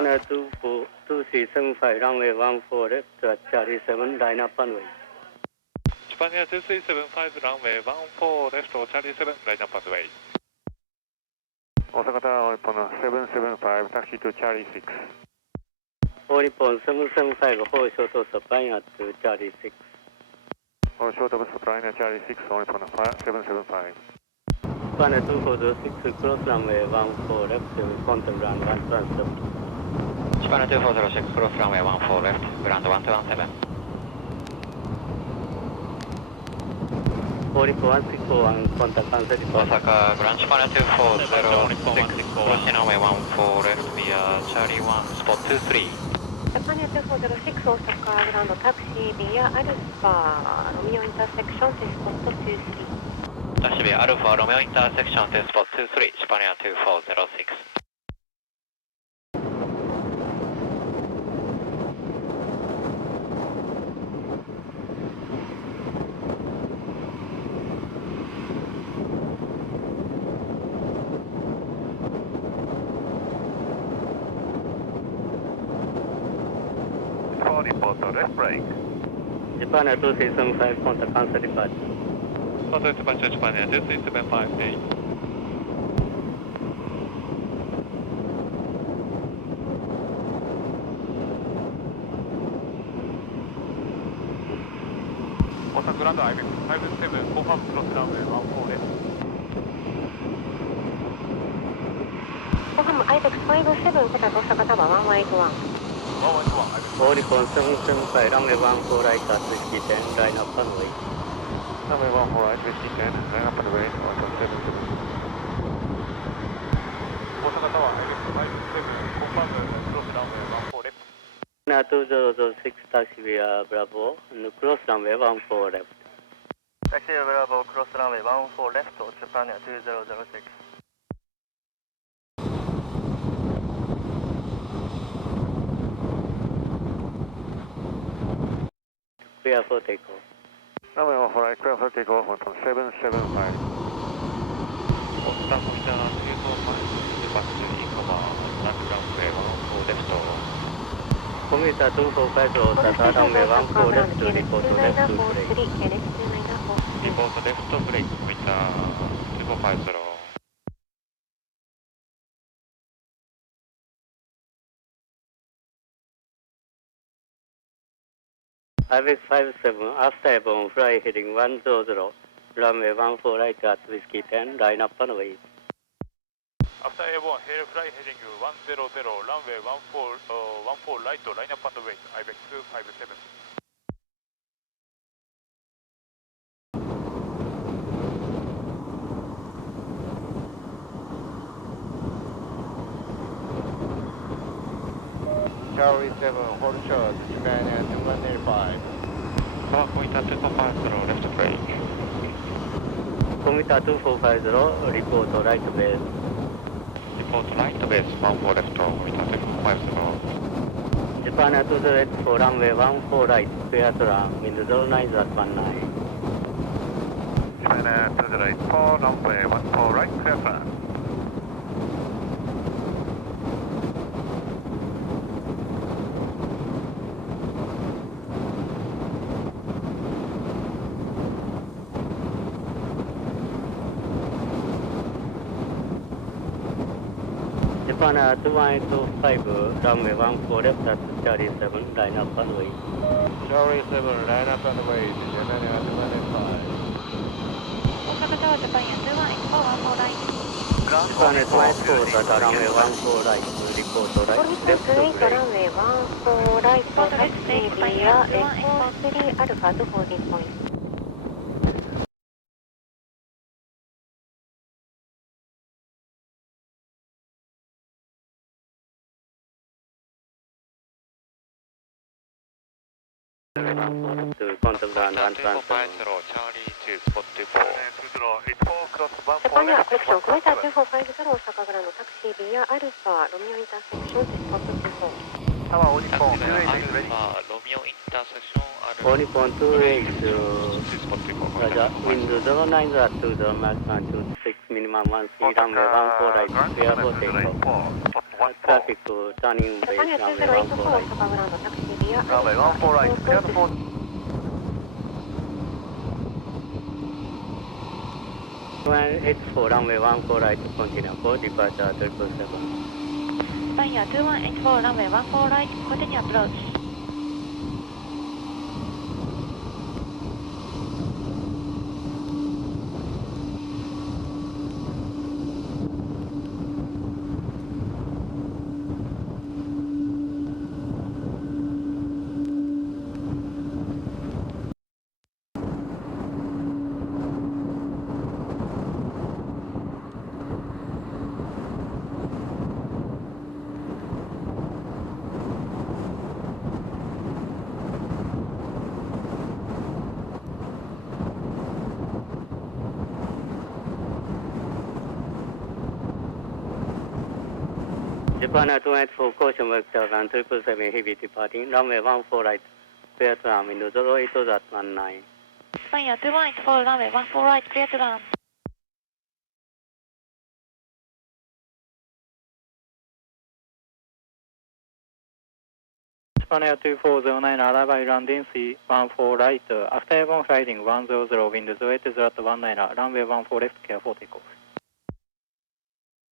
Japan 2375 runway 14 left to Charlie 7, line up runway. Japan 2375 runway 14 left to Charlie 7, line up runway. Osaka Tower, Nippon 775, taxi to Charlie 6. All Nippon 775, hold short of supply at Charlie 6. Hold short of supply at Charlie 6, All Nippon 775. Japan 2406, cross runway 14 left to contact ground 117. Japan 2406, cross runway 14 left, ground 117. All Nippon 1641, contact cancel report. Osaka, Grand Japan 2406, crossing runway 14 left via Charlie 1, spot 23. Japan 2406, Osaka, ground taxi via Alpha, Romeo intersection to spot 23. Taxi via Alpha, Romeo intersection to spot 23, Japan 2406. Left brake. Japan 2375, contact cancel report. Contact departure Japan 2375. Osaka Grand IBEX 57, confirm cross runway 14 left. Confirm IBEX 57, contact Osaka Tower 181. 111, All Nippon 775, runway 14 right at whiskey 10, line up runway. Runway 14 right, whiskey 10, line up runway, Osaka 77. Osaka Tower IBEX 57, confirm cross runway 14 left. 2006, taxi via Bravo, and cross runway 14 left. Taxi Bravo, cross runway 14 left to Japan 2006. Clear for takeoff. Runway 14 right, clear for takeoff from 775. スタートした急騰前に出発にコマランドランウェイ14レフト。Commuter 245 Osaka, runway 14 left to report left to brake. リポートレフトブレーキコミター2550。IBEX 57, after Avon, fly heading 100, runway 14 right at whiskey 10, line up runway. After A1, fly heading 100, runway 14 right, line up and wait, IBEX 257. Charlie 7, hold short, Japan 2185. Commuter 2450 レフトブレーキ。Commuter 2450, report right base. リポートライトベース14レフトコミター2450。Japan 2084, runway 14 right, clear to run, wind 09 at 19. Japan 2084, runway 14 right, clear for run. Japan 2185, runway 14 left at Charlie 7, line up runway. Charlie 7, line up and wait, Japan 2185. Osaka Tower, Japan 2184, 14 right. Japan 2184, Osaka, runway 14 right, report right, All Nippon left to 28, brake. runway 14 right, taxi via Echo 3 Alpha to holding point. To contact ground 117. Charlie 2 spot 24. Japan Air Collection, Commuter 2450, Osaka Grand taxi via Alpha, Romeo intersection to spot 24. Tower All Nippon, Taxi via 28 is ready. Alpha Romeo intersection All Nippon 28, 2 spot 24. Roger, wind 09 at 20 Max 6, minimum 13, runway 14 right, clear for takeoff. traffic to turning ジャ base パニア runway 208 14 大 right. 阪グランドタクシービアアルファ Runway 14 right, clear the 4. 184 runway 14 right continue for departure 777. パンヤ2184ランウェイ14ライトコンティニューアプローチ。Japan 284 caution vector run 777 heavy departing runway 14 right. Clear to land window 08.19. パンヤ2184ランウェイ14ライトクリアトラン。Japan 2409 arrival landing C14 right after airborne flighting 100 wind 08.19 runway 14 left clear for takeoff.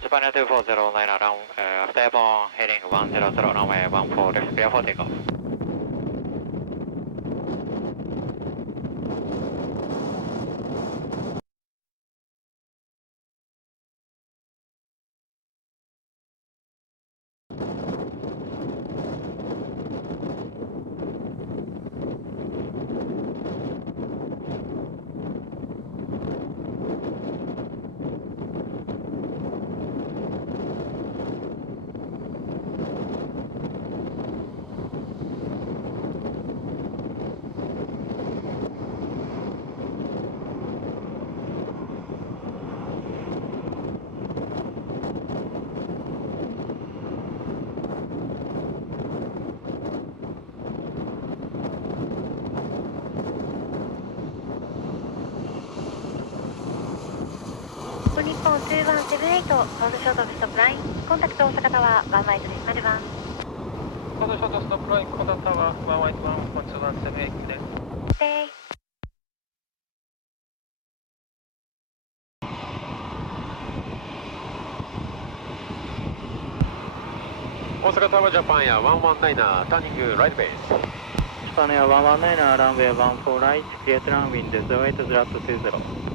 Japan 2409 around after airborne heading 100 runway 14 left clear for takeoff.日本2178ロードショートストップラインコンタクト大阪タワーワンワイドです丸番コードショートストップラインコードタワー1 white 1.217 です。で大阪タワージャパンや119ターニングライトベース。 Japan 119 runway 14 right clear to land wind 08.20.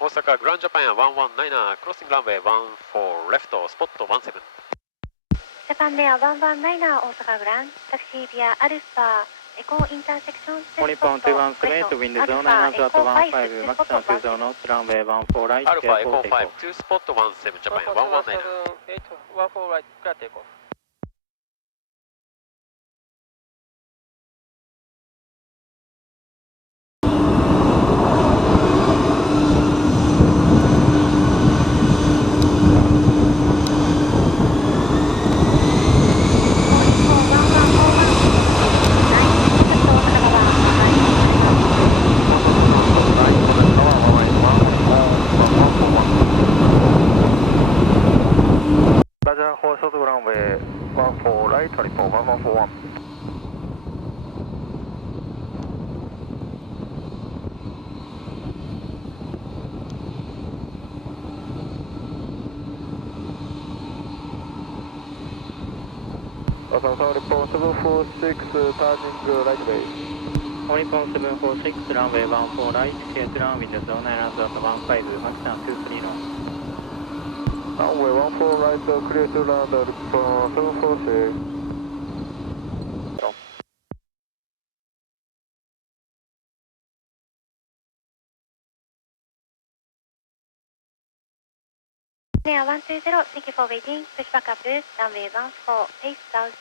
大阪グランジャパンや119クロッシングランウェイ14レフトスポット17。ジャパンネア119大阪グランタクシービアアルファエコーインターセクション日本217 wind 09 at 15 max 90 knots runway 14 right アルファ clear エコ for ー5 takeoff. 2スポット17ジャパンや119。814 right, clear takeoff. Roger, hold short runway 14 right, report 1141. report 746, turning right way. Oricon 746, runway 14 right, clear to land, Windows 09 and 15, Maximum 23 knots. Runway 14 right, clear to land, report 746. Now 120, thank you for waiting. Push back up to runway 14, face south.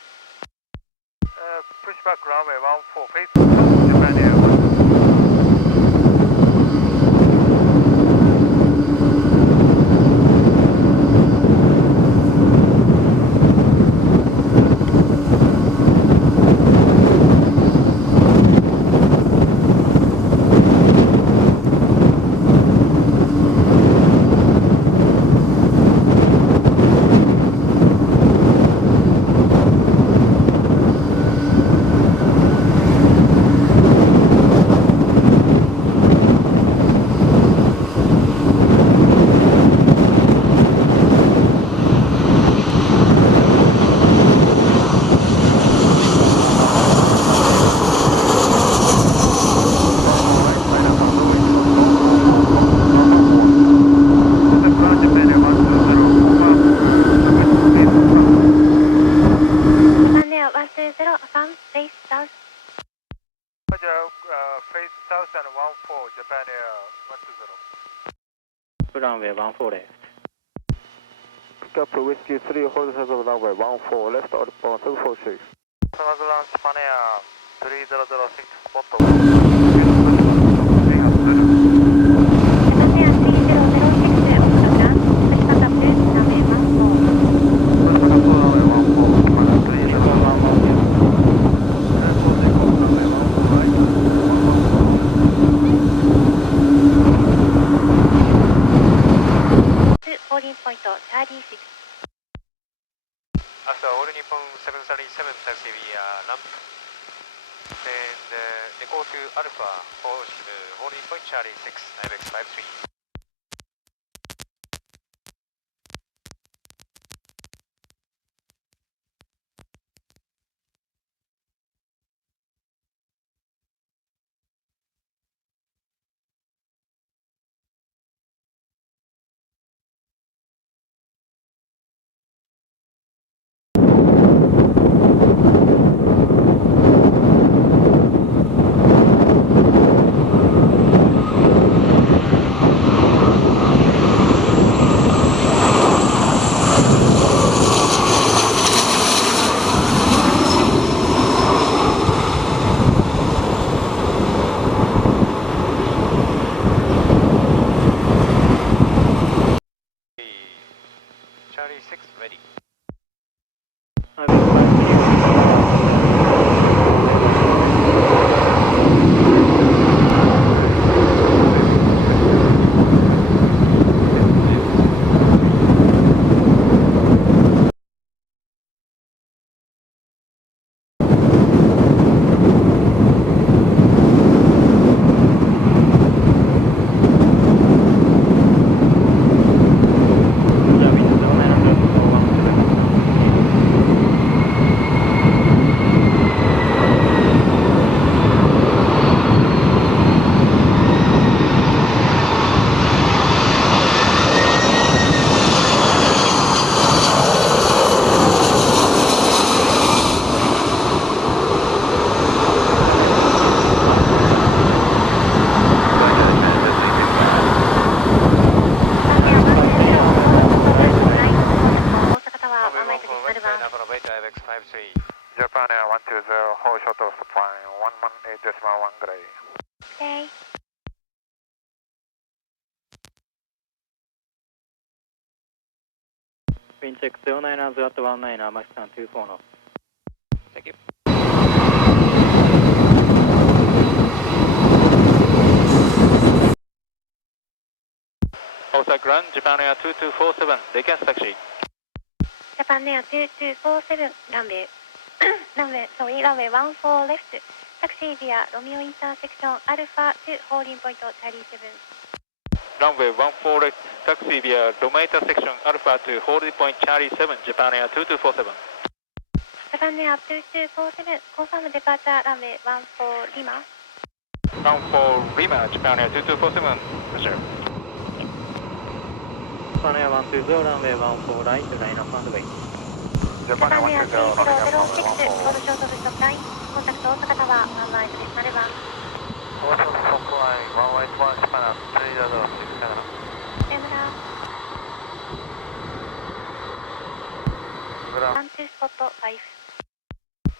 Push back runway 14, face south, Japan Air. Face south and 14, Japan Air 120. Runway 14 left. Pick up Whiskey 3, hold short runway 14 left, report 746. Samagulan Japan Air 3006, spot. After all Nippon 737 taxi via ramp and echo to Alpha, Hoshim, holding point Charlie 6, IBEX 53. Japan Air 120 4 shuttle stop line 118.1 ぐらい。 Okay. ウィンチェック09 019 マキさん24の Thank you. Osaka Grand, Japan Air 2247, Deckens taxi. Japan Air 2247, runway, runway 14 left. Taxi via Romeo intersection Alpha to holding point Charlie 7. Runway 14 left, taxi via Romeo intersection Alpha to holding point Charlie 7, Japan Air 2247. Japan Air 2247, confirm departure runway 14 Lima. Round 4 Lima, Japan Air 2247, Roger. ジャパンエア120ランウェイ14ライトラインアップアンドウェイ Japan Japan Air Air 120 3006, hold short of stop line. Contact Osaka Tower, 1 mile decimal 1. 4 shuttle stop line 181 Japan 3 さよなら。1 to spot 5.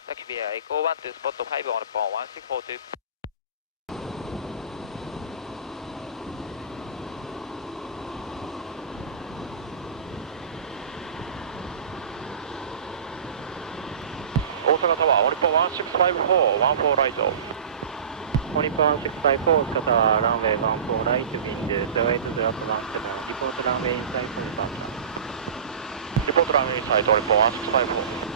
Taxi via Echo 1 to spot 5 on upon 1642. 大阪タワー、オリポン1654、14ライト。オニポン654大阪タワーランウェイ14ライトウィンド08-017リポートランウェイインサイトコンファームリポートランウェイサイト、オリポン1654。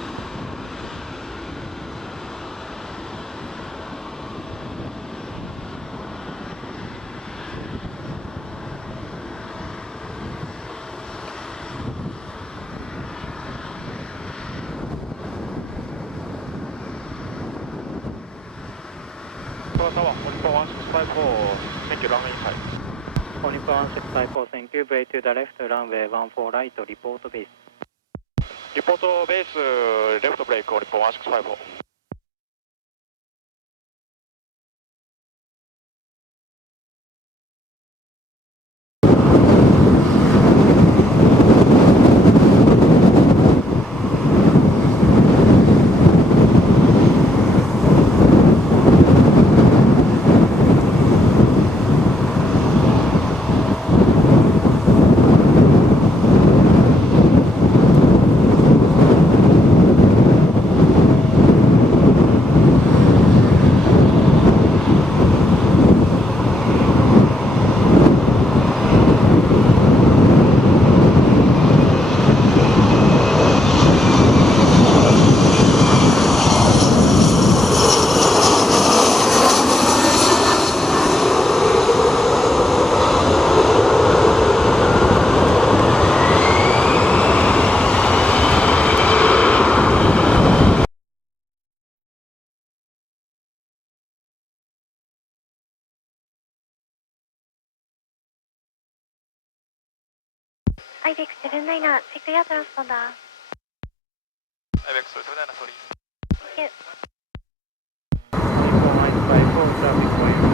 タワー、オリポン1654、Thank you, runway inside. オニポン654 thank you brake to the left ランウェイ14ライトリポートベースリポートベース、レフトブレーク、オリポン1654。IBEX 799, check your transponder. IBEX 799 sorry. Thank you. オニポン554トラフィックポイント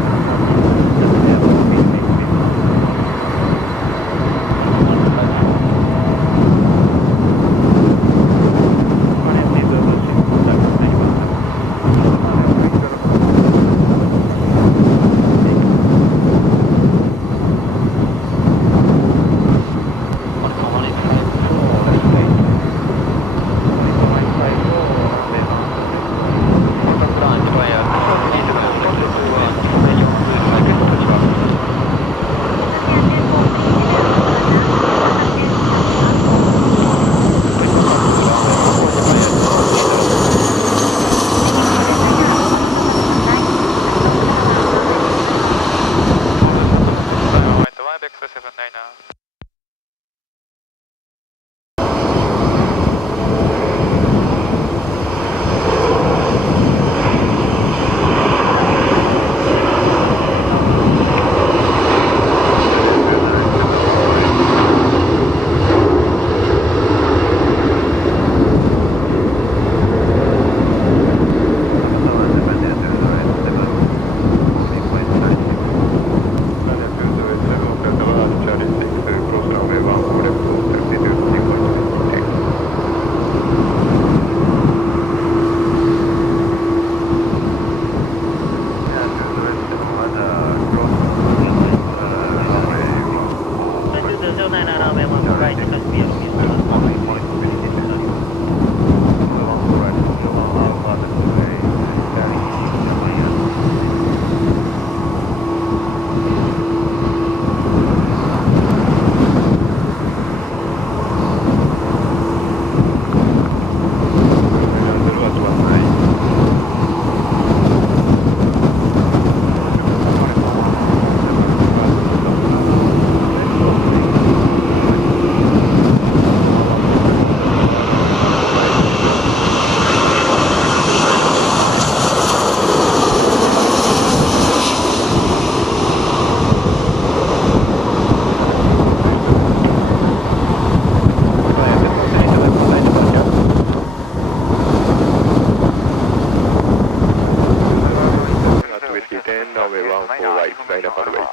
right, line up on the way.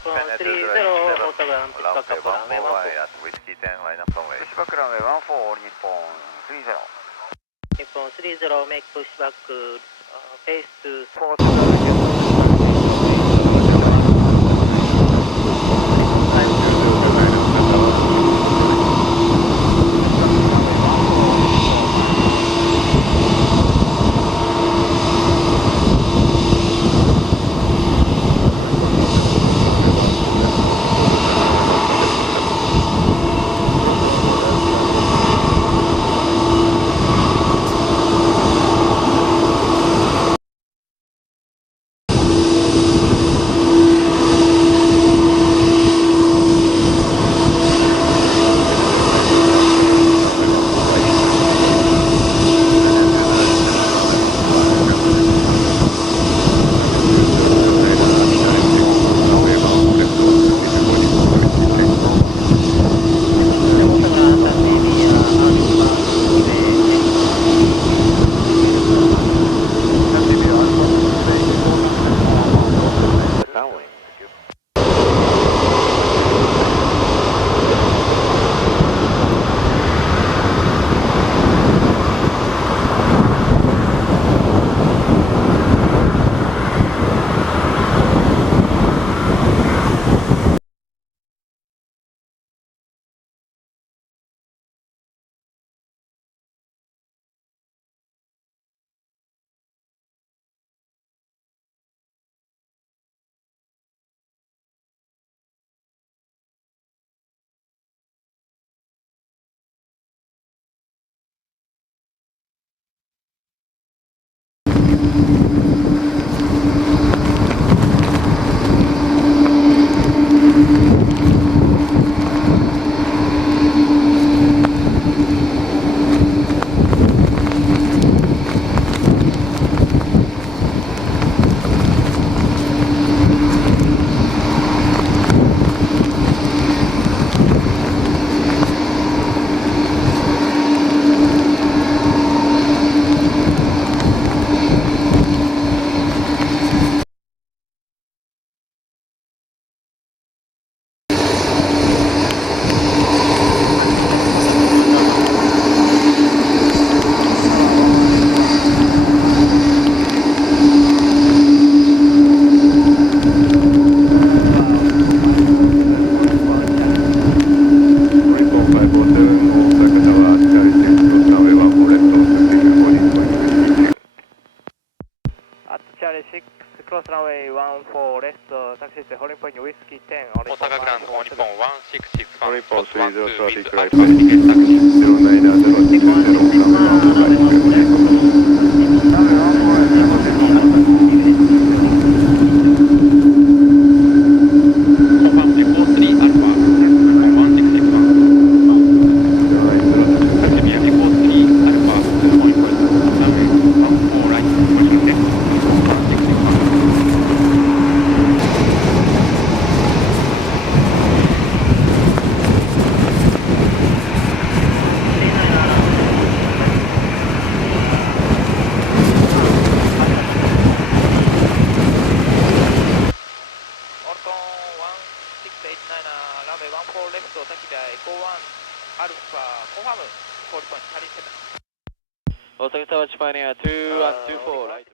30、大阪ランピックアップランウェイ14。Whiskey 10 line up runway バックランウェイ14日本30。日本30、メイクプッシュバック、フェイス2。Cross runway 14 left, taxi to Holding Point Whiskey 10. 大阪グランド日本1661 日本30 traffic with right Alpha Indicated taxi 大阪タワージパニア2 and 24 right